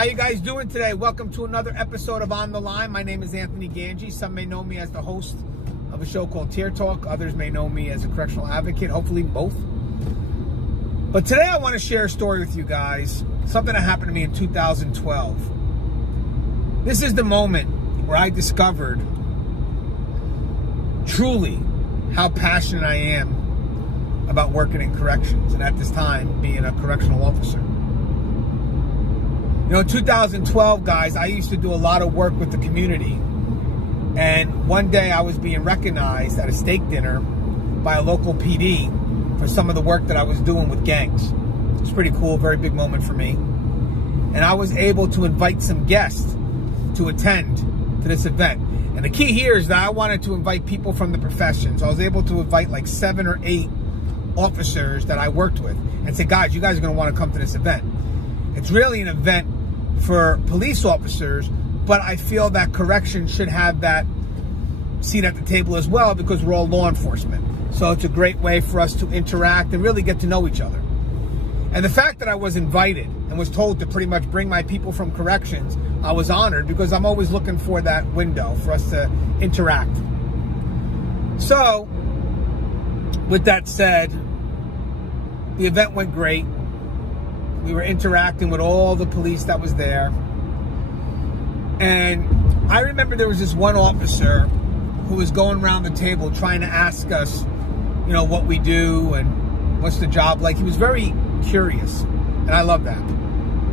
How you guys doing today? Welcome to another episode of On the Line. My name is Anthony Gangi. Some may know me as the host of a show called Tear Talk. Others may know me as a correctional advocate, hopefully both. But today I want to share a story with you guys, something that happened to me in 2012. This is the moment where I discovered truly how passionate I am about working in corrections, and at this time being a correctional officer. You know, in 2012, guys, I used to do a lot of work with the community. And one day I was being recognized at a steak dinner by a local PD for some of the work that I was doing with gangs. It was pretty cool, very big moment for me. And I was able to invite some guests to attend to this event. And the key here is that I wanted to invite people from the profession. So I was able to invite like 7 or 8 officers that I worked with and say, guys, you guys are going to want to come to this event. It's really an event for police officers, but I feel that corrections should have that seat at the table as well, because we're all law enforcement. So it's a great way for us to interact and really get to know each other. And the fact that I was invited and was told to pretty much bring my people from corrections, I was honored, because I'm always looking for that window for us to interact. So, with that said, the event went great. We were interacting with all the police that was there. And I remember there was this one officer who was going around the table trying to ask us, you know, what we do and what's the job like. He was very curious, and I love that.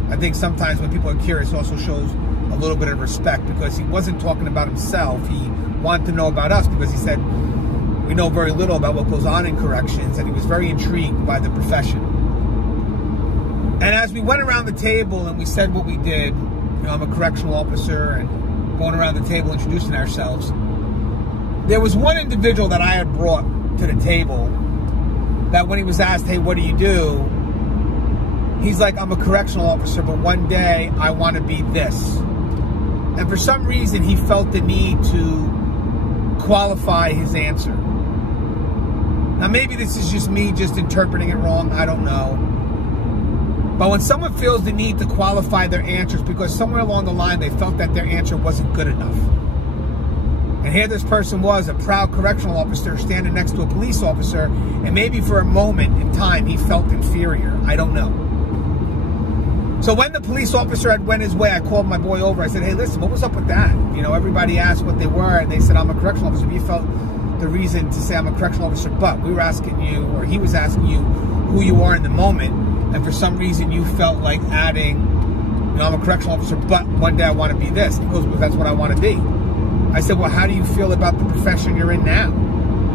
I think sometimes when people are curious, it also shows a little bit of respect, because he wasn't talking about himself. He wanted to know about us, because he said we know very little about what goes on in corrections, and he was very intrigued by the profession. And as we went around the table and we said what we did, you know, I'm a correctional officer, and going around the table introducing ourselves, there was one individual that I had brought to the table that when he was asked, hey, what do you do? He's like, I'm a correctional officer, but one day I want to be this. And for some reason, he felt the need to qualify his answer. Now, maybe this is just me just interpreting it wrong. I don't know. But when someone feels the need to qualify their answers because somewhere along the line they felt that their answer wasn't good enough. And here this person was, a proud correctional officer standing next to a police officer, and maybe for a moment in time he felt inferior. I don't know. So when the police officer had went his way, I called my boy over. I said, hey, listen, what was up with that? You know, everybody asked what they were, and they said, I'm a correctional officer. You felt the reason to say I'm a correctional officer, but we were asking you, or he was asking you, who you are in the moment. And for some reason, you felt like adding, you know, I'm a correctional officer, but one day I want to be this. He goes, well, that's what I want to be. I said, well, how do you feel about the profession you're in now?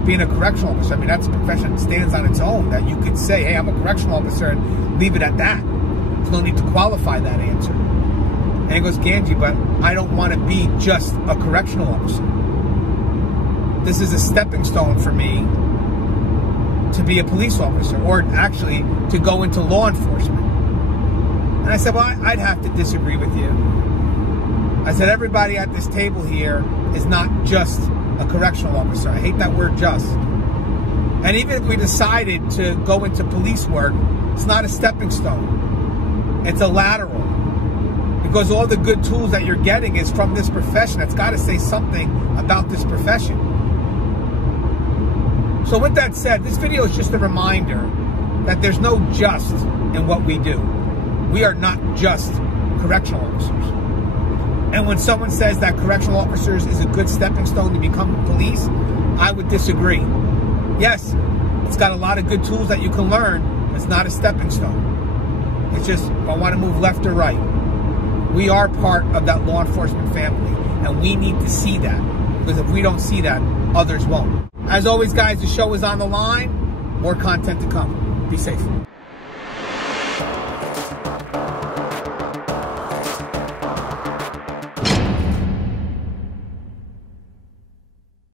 Being a correctional officer, I mean, that's a profession that stands on its own, that you could say, hey, I'm a correctional officer, and leave it at that. There's no need to qualify that answer. And he goes, Gangi, but I don't want to be just a correctional officer. This is a stepping stone for me to be a police officer, or actually to go into law enforcement. And I said, well, I'd have to disagree with you. I said, everybody at this table here is not just a correctional officer. I hate that word just. And even if we decided to go into police work, it's not a stepping stone. It's a lateral. Because all the good tools that you're getting is from this profession. That's got to say something about this profession. So with that said, this video is just a reminder that there's no just in what we do. We are not just correctional officers. And when someone says that correctional officers is a good stepping stone to become police, I would disagree. Yes, it's got a lot of good tools that you can learn. It's not a stepping stone. It's just, if I want to move left or right, we are part of that law enforcement family, and we need to see that. Because if we don't see that, others won't. As always, guys, the show is on the line. More content to come. Be safe.